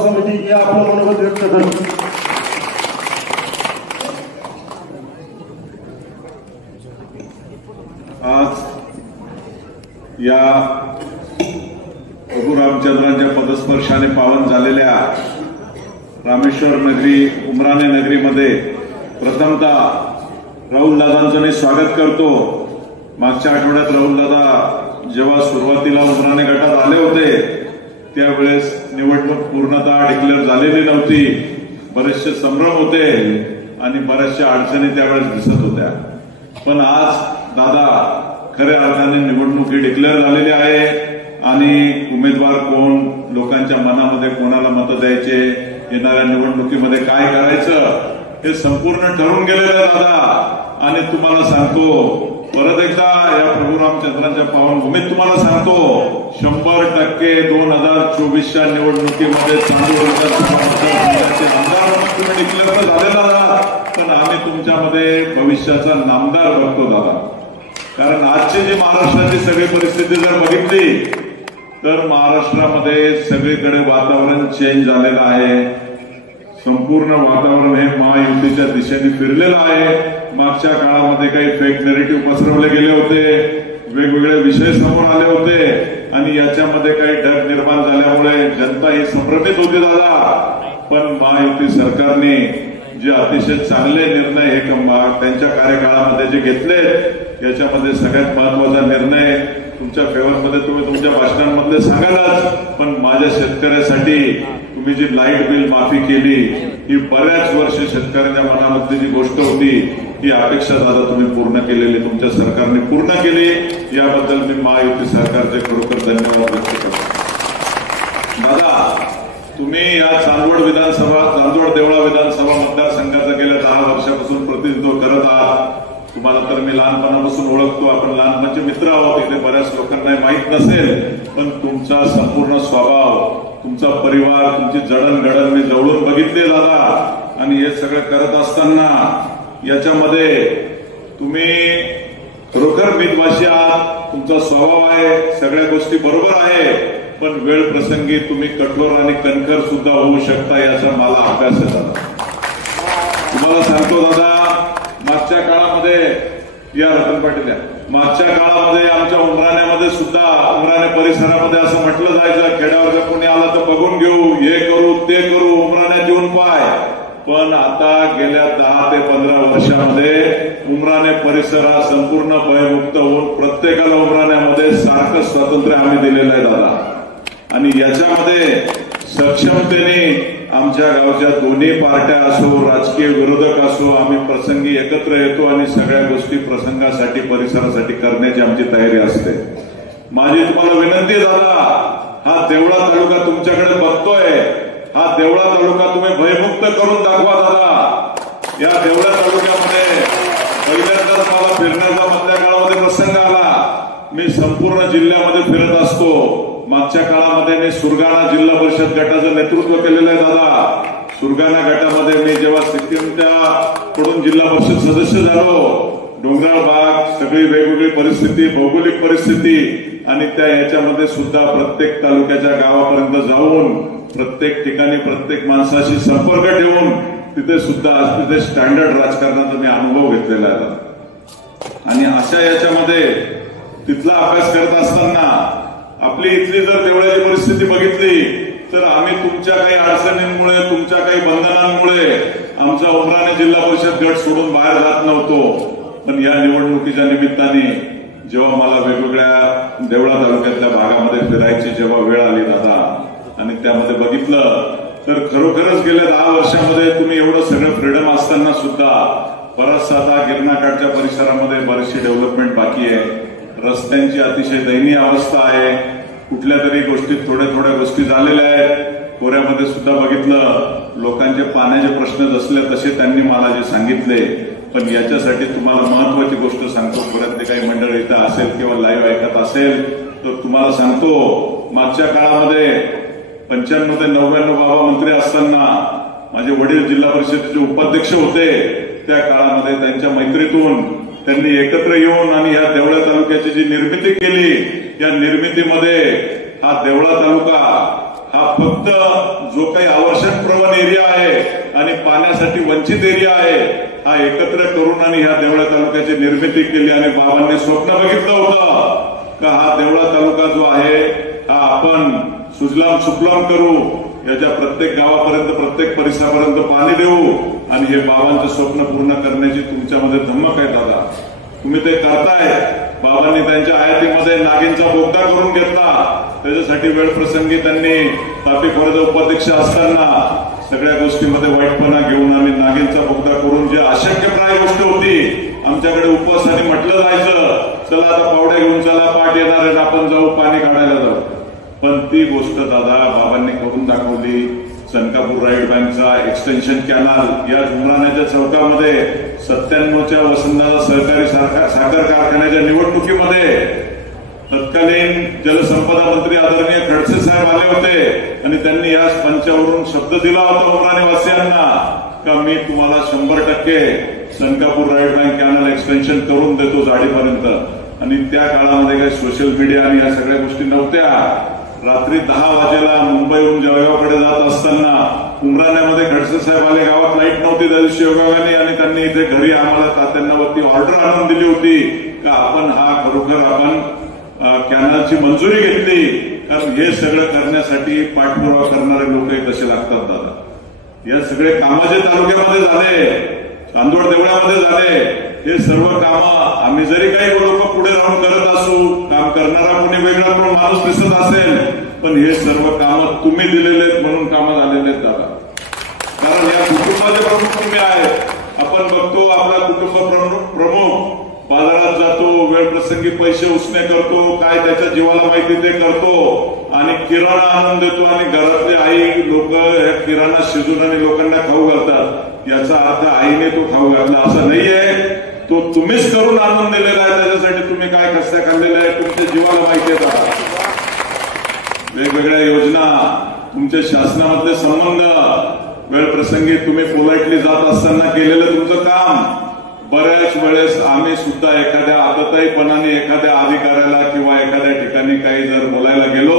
समिती हे आपलं मनोगत व्यक्त करतो। आज या प्रभू रामचंद्रांच्या पदस्पर्शाने पावन झालेल्या रामेश्वर नगरी उमराणे नगरीमध्ये प्रथमतः राहुल दादांचं मी स्वागत करतो। मागच्या आठवड्यात राहुल दादा जेव्हा सुरुवातीला उमराणे गटात आले होते त्यावेळेस निवडणूक पूर्णतः डिक्लेअर झालेली नव्हती, बरेचसे संभ्रम होते आणि बऱ्याचशा अडचणी त्यावेळेस दिसत होत्या। पण आज दादा खऱ्या अर्थाने निवडणूक ही डिक्लेअर झालेली आहे आणि उमेदवार कोण, लोकांच्या मनामध्ये कोणाला मतं द्यायचे, येणाऱ्या निवडणुकीमध्ये काय करायचं हे संपूर्ण ठरून गेलेलं आहे दादा। आणि तुम्हाला सांगतो परत एकदा या प्रभू रामचंद्रांच्या पावनभूमीत तुम्हाला सांगतो 100% 2024च्या निवडणुकीमध्ये चांदूरच्या आमदार म्हणून तुम्ही डिक्लेअर झालेला आहात, पण आम्ही तुमच्यामध्ये भविष्याचा नामदार बघतो दादा। कारण आजची जी महाराष्ट्राची सगळी परिस्थिती जर बघितली तर महाराष्ट्रामध्ये सगळीकडे वातावरण चेंज झालेलं आहे। संपूर्ण वातावरण हे महायुतीच्या दिशेने फिरलेलं आहे। मागच्या काळामध्ये काही फेक नेरेटिव्ह पसरवले गेले होते, वेगवेगळे विषय समोर आले होते आणि याच्यामध्ये काही डर निर्माण झाल्यामुळे जनता ही संभ्रमित होती दादा। पण महायुती सरकारने जे अतिशय चांगले निर्णय हे त्यांच्या कार्यकाळामध्ये जे घेतले याच्यामध्ये सगळ्यात महत्वाचा निर्णय तुमच्या फेवरमध्ये तुम्ही तुमच्या भाषणांमधले सांगालच, पण माझ्या शेतकऱ्यासाठी तुम्ही जी लाईट बिल माफी केली ही बऱ्याच वर्ष शेतकऱ्यांच्या मनामध्ये जी गोष्ट होती ही अपेक्षा दादा तुम्ही पूर्ण केलेली, तुमच्या सरकारने पूर्ण केली। याबद्दल मी महायुती सरकारचे खरोखर धन्यवाद व्यक्त करतो। दादा तुम्ही या चांदवड देवळा विधानसभा मतदारसंघाचा गेल्या 10 वर्षापासून प्रतिनिधित्व करत आहात। तुम्हाला तर मी लहानपणापासून ओळखतो, आपण लहानपणाचे मित्र आहोत, इथे बऱ्याच लोकांना माहीत नसेल, पण तुमचा संपूर्ण स्वभाव, तुमचा परिवार, तुमची जडणघडण मी जवळून बघितली दादा। आणि हे सगळं करत असताना याच्यामध्ये तुम्ही खरोखर मितभाषी आहात, तुमचा स्वभाव आहे, सगळ्या गोष्टी बरोबर आहे, पण वेळ प्रसंगी तुम्ही कठोर आणि कणखर सुद्धा होऊ शकता याचा मला अभ्यास आहे दादा। तुम्हाला सांगतो दादा मागच्या काळामध्ये या रतन पाटील मागच्या काळामध्ये आमच्या उमराण्यामध्ये सुद्धा उमराणे परिसरामध्ये असं म्हटलं जायचं खेड्यावरच्या कोणी आला तर बघून घेऊ, हे करू ते करू, उमराण्यात येऊन पाय। पण आता गेल्या 10 ते 15 वर्षामध्ये उमराणे परिसर हा संपूर्ण भयमुक्त होऊन प्रत्येकाला उमराण्यामध्ये सारखं स्वातंत्र्य आम्ही दिलेलं आहे दादा। आणि याच्यामध्ये सक्षमतेने आमच्या गावच्या दोन्ही पार्ट्या असो, राजकीय विरोधक असो, आम्ही प्रसंगी एकत्र येतो आणि सगळ्या गोष्टी प्रसंगासाठी परिसरासाठी करण्याची आमची तयारी असते। माझी तुम्हाला विनंती आहे दादा, हा देवळा तालुका तुमच्याकडे बघतोय, हा देवळा तालुका तुम्ही भयमुक्त करून दाखवा दादा। या देवळा तालुक्यामध्ये पहिल्यांदाच मला फिरण्याचा मधल्या काळामध्ये प्रसंग आला। मी संपूर्ण जिल्ह्यामध्ये फिरत असतो। मागच्या काळामध्ये मी सुरगाणा जिल्हा परिषद गटाचं नेतृत्व केलेलं आहे दादा। सुरगाणा गटामध्ये मी जेव्हा सिक्कीमच्या कडून जिल्हा परिषद सदस्य झालो, डोंगराळ भाग, सगळी वेगवेगळी परिस्थिती, भौगोलिक परिस्थिती आणि त्या याच्यामध्ये सुद्धा प्रत्येक तालुक्याच्या गावापर्यंत जाऊन प्रत्येक ठिकाणी प्रत्येक माणसाशी संपर्क ठेवून तिथे सुद्धा आज तिथे स्टँडर्ड राजकारणाचा मी अनुभव घेतलेला आहे। आणि अशा याच्यामध्ये तिथला अभ्यास करत असताना आपली इथली जर देवळाची परिस्थिती बघितली तर आम्ही तुमच्या काही अडचणींमुळे, तुमच्या काही बंधनांमुळे आमचा उमराणे जिल्हा परिषद गट सोडून बाहेर जात नव्हतो। पण या निवडणुकीच्या निमित्ताने जेव्हा मला वेगवेगळ्या देवळा तालुक्यातल्या भागामध्ये फिरायची जेव्हा वेळ आली दादा आणि त्यामध्ये बघितलं तर खरोखरच गेल्या 10 वर्षामध्ये तुम्ही एवढं सगळं फ्रीडम असताना सुद्धा बराचसा आता गिरणाकाठच्या परिसरामध्ये बरीचशी डेव्हलपमेंट बाकी आहे। रस्त्यांची अतिशय दयनीय अवस्था आहे, कुठल्या तरी गोष्टीत थोड्या गोष्टी झालेल्या आहेत। कोऱ्यामध्ये सुद्धा बघितलं लोकांचे पाण्याचे प्रश्न जसले तसे त्यांनी मला जे सांगितले। पण याच्यासाठी तुम्हाला महत्वाची गोष्ट सांगतो, कोऱ्यातले काही मंडळ इथं असेल किंवा लाईव्ह ऐकत असेल तर तुम्हाला सांगतो मागच्या काळामध्ये 95 ते 99 बाबा मंत्री असताना माझे वडील जिल्हा परिषदेचे उपाध्यक्ष होते। त्या काळामध्ये त्यांच्या मैत्रीतून त्यांनी एकत्र येऊन आणि या देवळा तालुक्याची जी निर्मिती केली, या निर्मितीमध्ये हा देवळा तालुका हा फक्त जो काही आवर्षणप्रवण एरिया आहे आणि पाण्यासाठी वंचित एरिया आहे हा एकत्र करून आणि ह्या देवळा तालुक्याची निर्मिती केली आणि बाबांनी स्वप्न बघितलं होतं का हा देवळा तालुका जो आहे हा आपण सुजलाम सुफलाम करू, याच्या प्रत्येक गावापर्यंत प्रत्येक परिसरापर्यंत पाणी देऊ आणि हे बाबांचं स्वप्न पूर्ण करण्याची तुमच्यामध्ये धमक आहे दादा. तुम्ही ते करताय. बाबांनी त्यांच्या आयातीमध्ये नागींचा बोगदा करून घेतला. त्याच्यासाठी वेळ प्रसंगी त्यांनी तापी खोऱ्याचा उपाध्यक्ष असताना सगळ्या गोष्टीमध्ये वाईटपणा घेऊन आम्ही नागींचा बोगदा करून जे अशक्यप्राय गोष्ट होती आमच्याकडे उपवास आणि म्हटलं जायचं चला आता पावड्या घेऊन चला पाठ येणार आहे आपण जाऊ पाणी काढायला जाऊ. पण ती गोष्ट दादा बाबांनी करून दाखवली. सनकापूर राईट बँकचा एक्सटेन्शन कॅनल या उमराण्याच्या चौकामध्ये 97च्या वसंतदादा सहकारी साखर कारखान्याच्या निवडणुकीमध्ये तत्कालीन जलसंपदा मंत्री आदरणीय खडसे साहेब आले होते आणि त्यांनी या मंचावरून शब्द दिला होता उमराणेवासियांना का मी तुम्हाला 100% सनकापूर राईट बँक कॅनल एक्सटेन्शन करून देतो जाडीपर्यंत. आणि त्या काळामध्ये काही सोशल मीडिया आणि या सगळ्या गोष्टी नव्हत्या. रात्री 10 वाजेला मुंबईहून जळगावकडे जात असताना उमराण्यामध्ये खडसे साहेब आले. गावात लाईट नव्हती त्या दिवशी योगायोगाने आणि त्यांनी इथे घरी आम्हाला तात्यांनावरती ऑर्डर आणून दिली होती का आपण हा खरोखर आपण कॅनलची मंजुरी घेतली. कारण हे सगळं करण्यासाठी पाठपुरावा करणारे लोक कसे लागतात दादा. या सगळे कामं जे तालुक्यामध्ये झाले चांदोड देवळामध्ये झाले हे सर्व कामं आम्ही जरी काही लोक पुढे राहून करत असू काम करणारा कोणी वेगळा पण माणूस दिसत असेल पण हे सर्व कामं तुम्ही दिलेले आहेत म्हणून कामं झालेले आहेत दादा. कारण या कुटुंबाचे प्रमुख तुम्ही आहेत. आपण बघतो आपला कुटुंब प्रमुख बाजारात जातो वेळ प्रसंगी पैसे उसने करतो काय त्याच्या जीवाला माहिती ते करतो आणि किराणा आणून देतो आणि घरातली आई लोक हे किराणा शिजून आणि लोकांना खाऊ घालतात. याचा अर्थ आईने तो खाऊ घातला असं नाहीये. तो तुम्हीच करून आणून दिलेला आहे. त्याच्यासाठी तुम्ही काय कष्ट खाल्लेले आहे तुमच्या जीवाला माहिती आहे. वेगवेगळ्या योजना तुमच्या शासनामधले संबंध वेळ प्रसंगी तुम्ही पोलाइटली जात असताना केलेलं तुमचं काम बऱ्याच वेळेस आम्ही सुद्धा एखाद्या आदताईपणाने एखाद्या अधिकाऱ्याला किंवा एखाद्या ठिकाणी काही जर बोलायला गेलो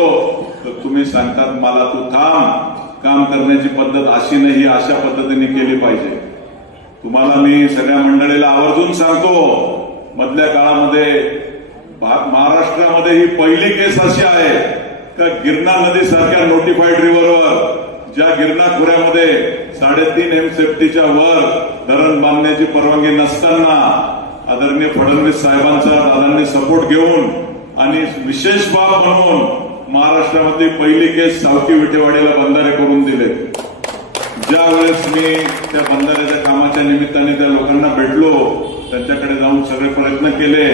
तर तुम्ही सांगतात मला तू थांब काम करण्याची पद्धत अशी नाही अशा पद्धतीने केली पाहिजे. तुम्हाला मी सगळ्या मंडळीला आवर्जून सांगतो मधल्या काळामध्ये महाराष्ट्रामध्ये ही पहिली केस अशी आहे का गिरणा नदीसारख्या नोटिफाईड रिव्हरवर ज्या गिरणा खोऱ्यामध्ये 3.5 MSFTच्या वर धरण बांधण्याची परवानगी नसताना आदरणीय फडणवीस साहेबांचा दादांनी सपोर्ट घेऊन आणि विशेष बाब म्हणून महाराष्ट्रामधली पहिली केस सावकी विटेवाडीला बंधारे करून दिले. ज्या वेळेस मी त्या बंधाऱ्याच्या कामाच्या निमित्ताने त्या लोकांना भेटलो त्यांच्याकडे जाऊन सगळे प्रयत्न केले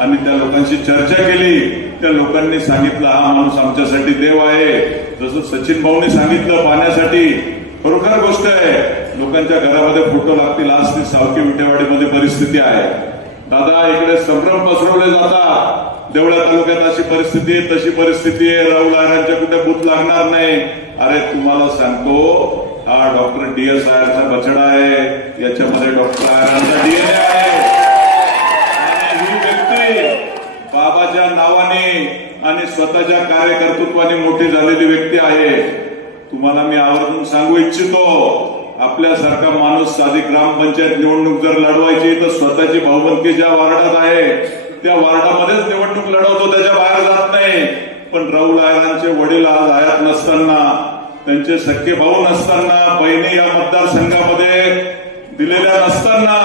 आणि त्या लोकांशी चर्चा केली. त्या लोकांनी सांगितलं हा माणूस आमच्यासाठी देव आहे. जसं सचिन भाऊनी सांगितलं पाण्यासाठी खरोखर गोष्ट आहे. लोकांच्या घरामध्ये फोटो लागतील आज ती सावकी विटेवाडीमध्ये परिस्थिती आहे. दादा इकडे संभ्रम पसरवले जातात. देवळा तालुक्यात अशी परिस्थिती आहे तशी परिस्थिती आहे राहुल आयरांच्या कुठे बूथ लागणार नाही. अरे तुम्हाला सांगतो हा डॉक्टर DS आयरचा बछडा आहे याच्यामध्ये डॉक्टर आयरांचा DNA आहे. आणि ही व्यक्ती बाबाच्या नावाने आणि स्वतःच्या कार्यकर्तृत्वाने मोठी झालेली व्यक्ती आहे. तुम्हाला मी आवर्जून सांगू इच्छितो आपल्यासारखा माणूस साधी ग्रामपंचायत निवडणूक जर लढवायची तर स्वतःची भाऊबंदकी ज्या वार्डात आहे त्या वार्डामध्येच निवडणूक लढवतो त्याच्या बाहेर जात नाही. पण राहुल आयरांचे वडील आज हयात नसताना त्यांचे सख्खे भाऊ नसताना बहिणी या मतदारसंघामध्ये दिलेल्या नसताना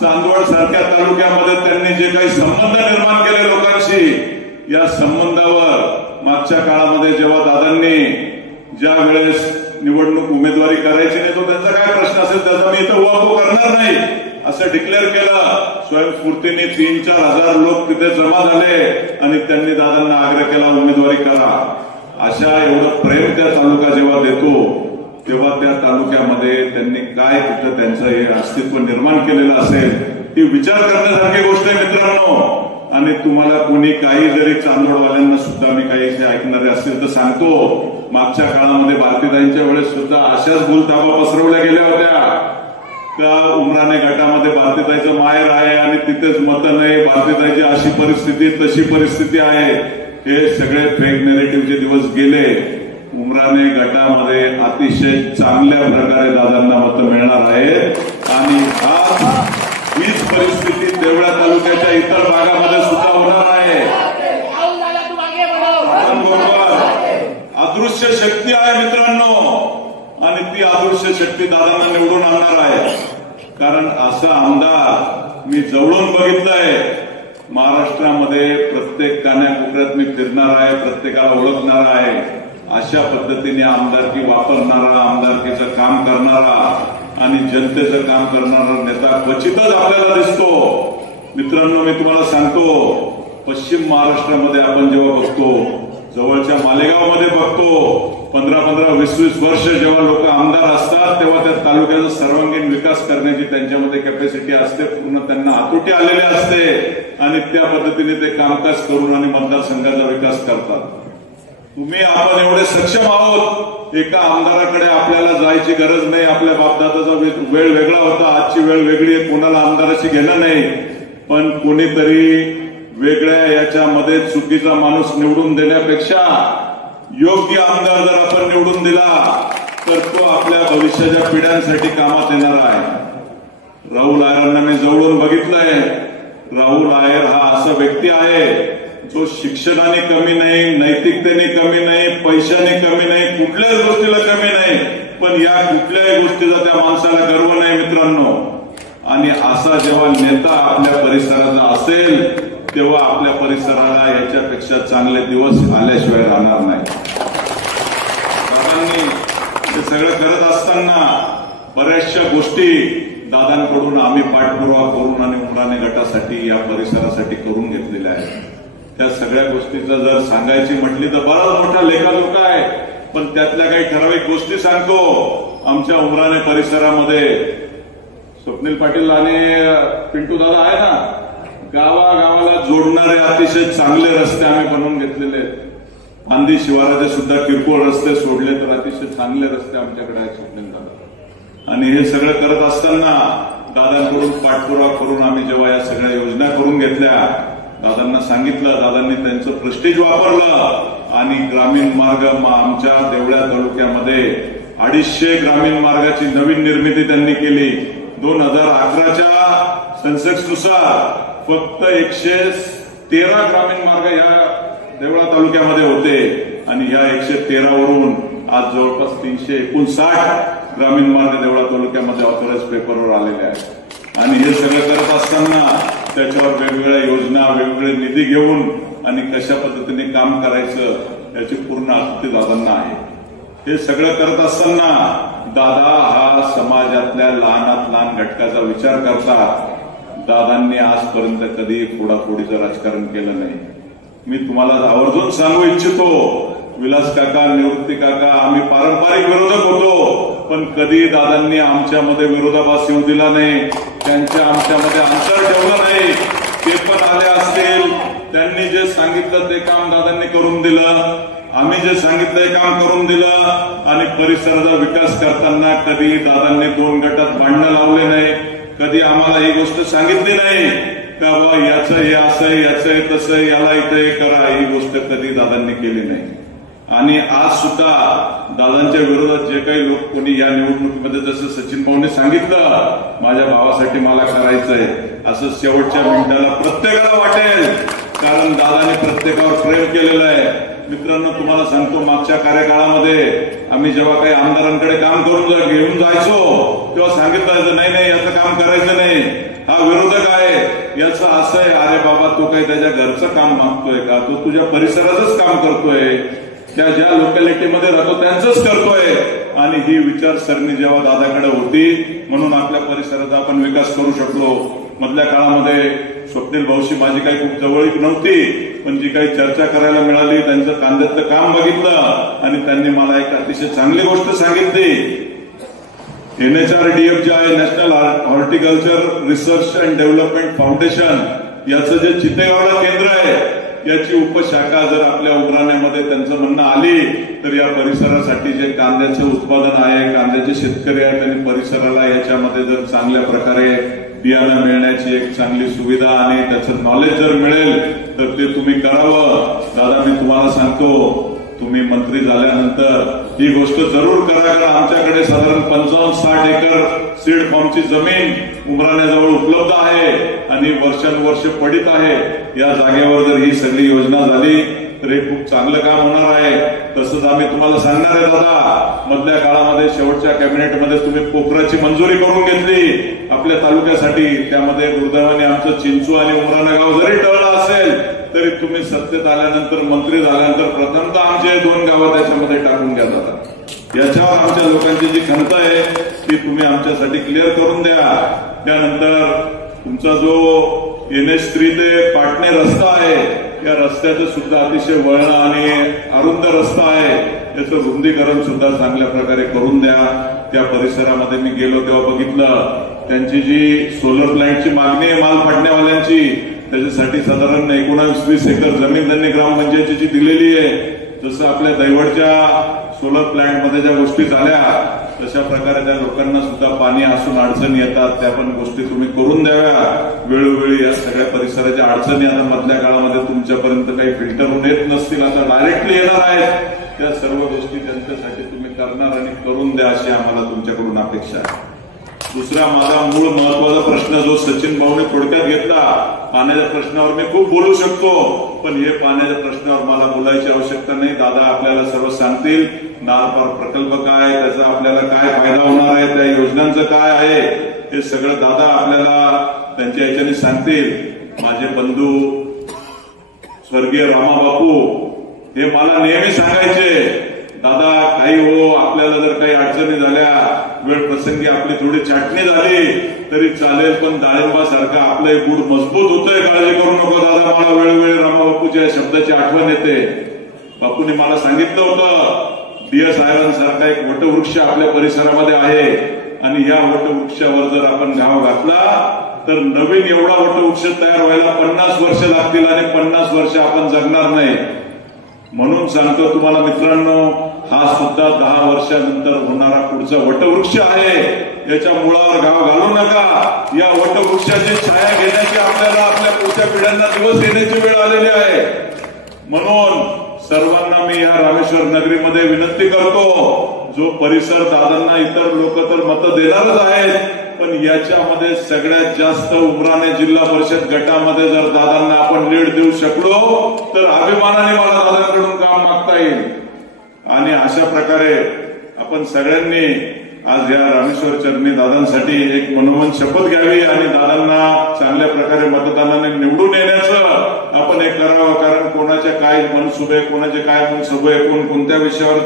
चांदवड सारख्या तालुक्यामध्ये त्यांनी जे काही संबंध निर्माण केले लोकांशी या संबंधावर मागच्या काळामध्ये जेव्हा दादांनी ज्या वेळेस निवडणूक उमेदवारी करायची नाही तो त्यांचा काय प्रश्न असेल त्याचा मी इथं उहापोह करणार नाही असं डिक्लेअर केलं. स्वयंस्फूर्तीने 3-4 हजार लोक तिथे जमा झाले आणि त्यांनी दादांना आग्रह केला उमेदवारी करा. अशा एवढं प्रेम त्या तालुका जेव्हा देतो तेव्हा त्या तालुक्यामध्ये त्यांनी काय तिथं त्यांचं हे अस्तित्व निर्माण केलेलं असेल ही विचार करण्यासारखी गोष्ट आहे मित्रांनो. आणि तुम्हाला कोणी काही जरी चांदोडवाल्यांना सुद्धा मी काही ऐकणारे असतील तर सांगतो मागच्या काळामध्ये भारतीताईंच्या वेळेस सुद्धा अशाच भूलथापा पसरवल्या गेल्या होत्या का उमराणे गटामध्ये भारतीताईचं माहेर आहे आणि तिथेच मतं नाही भारतीताईची अशी परिस्थिती तशी परिस्थिती आहे. हे सगळे फेक नेरेटिव्हचे दिवस गेले. उमराणे गटामध्ये अतिशय चांगल्या प्रकारे दादांना मतं मिळणार आहेत आणि हीच परिस्थिती देवळा तालुक्याच्या इतर भागामध्ये सुद्धा होणार आहे. अदृश्य शक्ती आहे मित्रांनो आणि ती अदृश्य शक्ती दादांना निवडून आणणार आहे. कारण असा आमदार मी जवळून बघितलंय. महाराष्ट्रामध्ये प्रत्येक कान्याकोपऱ्यात मी फिरणार आहे, प्रत्येकाला ओळखणार आहे. अशा पद्धतीने आमदारकी वापरणारा, आमदारकीचं काम करणारा आणि जनतेचं काम करणारा नेता क्वचितच आपल्याला दिसतो. मित्रांनो, मी तुम्हाला सांगतो, पश्चिम महाराष्ट्रामध्ये आपण जेव्हा बघतो, जवळच्या मालेगावमध्ये बघतो, 15-20 वर्ष जेव्हा लोक आमदार असतात तेव्हा त्या तालुक्याचा सर्वांगीण विकास करण्याची त्यांच्यामध्ये कॅपॅसिटी असते, पूर्ण त्यांना हातोटी आलेली असते आणि त्या पद्धतीने ते कामकाज करून आणि मतदारसंघाचा विकास करतात. तुम्ही आपण एवढे सक्षम आहोत, एका आमदाराकडे आपल्याला जायची गरज नाही. आपल्या बापदादाचा वेळ वेगळा होता, आजची वेळ वेगळी आहे. कोणाला आमदाराशी घेणं नाही, पण कोणीतरी वेगळ्या याच्यामध्ये चुकीचा माणूस निवडून देण्यापेक्षा योग्य आमदार जर आपण निवडून दिला तर तो आपल्या भविष्याच्या पिढ्यांसाठी कामात येणार आहे. राहुल आयरांना मी जवळून बघितलंय. राहुल आयर हा असा व्यक्ती आहे जो शिक्षणाने कमी नाही, नैतिकतेने कमी नाही, पैशाने कमी नाही, कुठल्याच गोष्टीला कमी नाही, पण या कुठल्याही गोष्टीचा त्या माणसाला गर्व नाही मित्रांनो. आणि असा जेव्हा नेता आपल्या परिसराचा असेल तेव्हा आपल्या परिसराला याच्यापेक्षा चांगले दिवस आल्याशिवाय राहणार नाही. दादांनी हे सगळं करत असताना बऱ्याचशा गोष्टी दादांकडून आम्ही पाठपुरावा करून आणि उमराणे गटासाठी, या परिसरासाठी करून घेतलेल्या आहेत. त्या सगळ्या गोष्टीचं जर सांगायची म्हटली तर बराच मोठा लेखाजोखा आहे, पण त्यातल्या काही ठराविक गोष्टी सांगतो. आमच्या उमराणे परिसरामध्ये स्वप्नील पाटील आणि पिंटू दादा आहे ना, गावागावाला जोडणारे अतिशय चांगले रस्ते आम्ही बनवून घेतलेले आहेत. आंधी शिवाराचे सुद्धा किरकोळ रस्ते सोडले तर अतिशय चांगले रस्ते आमच्याकडे आहेत स्वप्नील दादा. आणि हे सगळं करत असताना दादांकडून पाठपुरावा करून आम्ही जेव्हा या सगळ्या योजना करून घेतल्या, दादांना सांगितलं, दादांनी त्यांचं प्रेस्टिज वापरलं आणि ग्रामीण मार्ग आमच्या देवळा तालुक्यामध्ये 250 ग्रामीण मार्गाची नवीन निर्मिती त्यांनी केली. 2011च्या सेन्सेक्सनुसार फक्त 113 ग्रामीण मार्ग या देवळा तालुक्यामध्ये होते आणि या 113 वरून आज जवळपास 359 ग्रामीण मार्ग देवळा तालुक्यामध्ये ऑथराइज पेपरवर आलेले आहेत. आणि हे सगळं करत असताना त्याच्यावर वेगवेगळ्या योजना, वेगवेगळे निधी घेऊन आणि कशा पद्धतीने काम करायचं याची पूर्ण आखती दादांना आहे. हे सगळं करत असताना दादा हा समाजातल्या लहानात लहान घटकाचा विचार करतात. दादांनी आजपर्यंत कधी फोडाफोडीचं राजकारण केलं नाही. मी तुम्हाला आवर्जून सांगू इच्छितो, विलास काका, निवृत्ती काका, आम्ही पारंपरिक विरोधक होतो, पण कधी दादांनी आमच्यामध्ये विरोधाभास येऊ दिला नाही. त्यांच्या आमच्यामध्ये अंतर ठेवलं नाही. ते पण आले असतील, त्यांनी जे सांगितलं ते काम दादांनी करून दिलं, आम्ही जे सांगितलंय काम करून दिलं. आणि परिसराचा विकास करताना कधी दादांनी 2 गटात भांडणं लावले नाही. कधी आम्हाला ही गोष्ट सांगितली नाही का बाबा याचं हे असं आहे, याचं हे तसं आहे, याला इथं हे करा, ही गोष्ट कधी दादांनी केली नाही. आणि आज सुद्धा दादांच्या विरोधात जे काही लोक कोणी या निवडणुकीमध्ये, जसं सचिन भाऊने सांगितलं, माझ्या भावासाठी मला करायचंय, असं शेवटच्या मिनिटाला प्रत्येकाला वाटेल, कारण दादाने प्रत्येकावर प्रेम केलेलं आहे. मित्रांनो, तुम्हाला सांगतो, मागच्या कार्यकाळामध्ये आम्ही जेव्हा काही आमदारांकडे काम करून घेऊन जायचो तेव्हा सांगितलं जायचं, नाही याचं काम करायचं नाही, हा विरोधक आहे, याचं असं आहे. अरे बाबा, तो काही त्याच्या घरचं काम मागतोय का? तो तुझ्या परिसराचंच काम करतोय, त्या ज्या लोकॅलिटीमध्ये राहतो त्यांचंच करतोय. आणि ही विचारसरणी जेव्हा दादाकडे होती, म्हणून आपल्या परिसराचा आपण विकास करू शकलो. मधल्या काळामध्ये स्वप्नील भाऊशी माझी काही खूप जवळीक नव्हती, पण जी काही चर्चा करायला मिळाली, त्यांचं कांद्यातलं काम बघितलं आणि त्यांनी मला एक अतिशय चांगली गोष्ट सांगितली. NHRDF जे आहे, national horticulture research and development foundation, याचं जे चितेगावला केंद्र आहे, याची उपशाखा जर आपल्या उमराण्यामध्ये त्यांचं म्हणणं आली तर या परिसरासाठी जे कांद्याचं उत्पादन आहे, कांद्याचे शेतकरी आहेत आणि परिसराला याच्यामध्ये जर चांगल्या प्रकारे बियाणं मिळण्याची एक चांगली सुविधा आणि त्याचं नॉलेज जर मिळेल तर ते तुम्ही करावं. दादा, मी तुम्हाला सांगतो, तुम्ही मंत्री झाल्यानंतर ही गोष्ट जरूर करा, कारण आमच्याकडे साधारण 55-60 एकर सीड फॉर्मची जमीन उमराण्याजवळ उपलब्ध आहे आणि वर्षानुवर्ष पडित आहे. या जागेवर जर ही सगळी योजना झाली तर हे खूप चांगलं काम होणार आहे. तसंच आम्ही तुम्हाला सांगणार आहे दादा, मधल्या काळामध्ये शेवटच्या कॅबिनेटमध्ये तुम्ही पोखराची मंजुरी करून घेतली आपल्या तालुक्यासाठी. त्यामध्ये दुर्दैवाने आमचं चिंचू आणि उमराणा गाव जरी टळलं असेल तरी तुम्ही सत्तेत आल्यानंतर मंत्री झाल्यानंतर प्रथमतः आमचे 2 गावं त्याच्यामध्ये टाकून घ्या दादा. याच्यावर आमच्या लोकांची जी खंत आहे ती तुम्ही आमच्यासाठी क्लिअर करून द्या. त्यानंतर तुमचा जो NH3 ते पाटणे रस्ता आहे, या रस्त्याचं सुद्धा अतिशय वळणं आणि अरुंद रस्ता आहे, त्याचं रुंदीकरण सुद्धा चांगल्या प्रकारे करून द्या. त्या परिसरामध्ये मी गेलो तेव्हा बघितलं त्यांची जी सोलर प्लॅन्टची मागणी आहे माल फाटण्यावाल्यांची, त्याच्यासाठी साधारण 19-20 एकर जमीन त्यांनी ग्रामपंचायतीची दिलेली आहे. जसं आपल्या दैवडच्या सोलर प्लॅन्टमध्ये ज्या गोष्टी झाल्या तशा प्रकारे त्या लोकांना सुद्धा पाणी असून अडचणी येतात, त्या पण गोष्टी तुम्ही करून द्याव्या वेळोवेळी. या सगळ्या परिसराच्या अडचणी आता मधल्या काळामध्ये तुमच्यापर्यंत काही फिल्टरहून येत नसतील, आता डायरेक्टली येणार आहेत. त्या सर्व गोष्टी त्यांच्यासाठी तुम्ही करणार आणि करून द्या अशी आम्हाला तुमच्याकडून अपेक्षा आहे. दुसरा माझा मूळ महत्वाचा प्रश्न जो सचिन भाऊने थोडक्यात घेतला, पाण्याच्या प्रश्नावर मी खूप बोलू शकतो, पण हे पाण्याच्या प्रश्नावर मला बोलायची आवश्यकता नाही. दादा आपल्याला सर्व सांगतील नारपार प्रकल्प काय, त्याचा आपल्याला काय फायदा होणार आहे, त्या योजनांचं काय आहे, हे सगळं दादा आपल्याला त्यांच्या याच्याने सांगतील. माझे बंधू स्वर्गीय रामाबापू हे मला नेहमी सांगायचे, दादा काही हो आपल्याला जर काही अडचणी झाल्या, वेळ प्रसंगी आपली थोडी छाटणी झाली तरी चालेल, पण डाळिंबासारखा आपलं गुढ मजबूत होतोय, काळजी करू नको दादा. मला वेळोवेळी रामाबापूच्या शब्दाची आठवण येते. बापूंनी मला सांगितलं होतं DS आयरन सारखा एक वटवृक्ष आपल्या परिसरामध्ये आहे आणि या वटवृक्षावर जर आपण घाव घातला तर नवीन एवढा वटवृक्ष तयार व्हायला 50 वर्ष लागतील आणि 50 वर्ष आपण जगणार नाही. म्हणून सांगतो तुम्हाला मित्रांनो, हा सुद्धा 10 वर्षानंतर होणारा पुढचा वटवृक्ष आहे. याच्या मुळावर घाव घालू नका. या वटवृक्षाची छाया घेण्याची आपल्याला आपल्या पुढच्या पिढ्यांना दिवस येण्याची वेळ आलेली आहे. म्हणून सर्वांना मी या रामेश्वर नगरीमध्ये विनंती करतो, जो परिसर दादांना इतर लोक तर मतं देणारच आहेत, पण याच्यामध्ये सगळ्यात जास्त उमराणे जिल्हा परिषद गटामध्ये जर दादांना आपण लीड देऊ शकलो तर अभिमानाने मला दादांकडून काम मागता येईल. आणि अशा प्रकारे आपण सगळ्यांनी आज या रामेश्वर चरणी दादांसाठी एक मनोमन शपथ घ्यावी आणि दादांना चांगल्या प्रकारे मतदानाने निवडून येण्याचं आपण हे करावं. कारण कोणाचे काय मनसुबे, कोणाचे काय मनसुबे, कोण कोणत्या विषयावर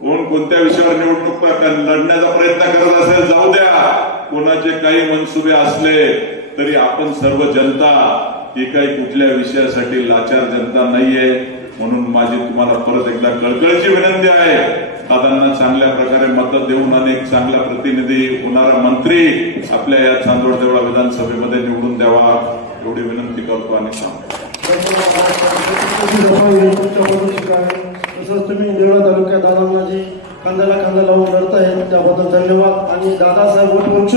कोण कोणत्या विषयावर निवडणूक लढण्याचा प्रयत्न करत असेल जाऊ द्या. कोणाचे काही मनसुबे असले तरी आपण सर्व जनता ही काही कुठल्या विषयासाठी लाचार जनता नाहीये. म्हणून माझी तुम्हाला परत एकदा कळकळीची विनंती आहे, दादांना चांगल्या प्रकारे मतं देऊन अनेक चांगला प्रतिनिधी होणारा मंत्री आपल्या या चांदोड देवळा विधानसभेमध्ये निवडून द्यावा एवढी विनंती करतो आणि तसंच तुम्ही देवळा तालुक्यात दादांना जी खांद्याला खांदा लावून लढताय त्याबद्दल धन्यवाद. आणि दादासाहेब वटवृक्ष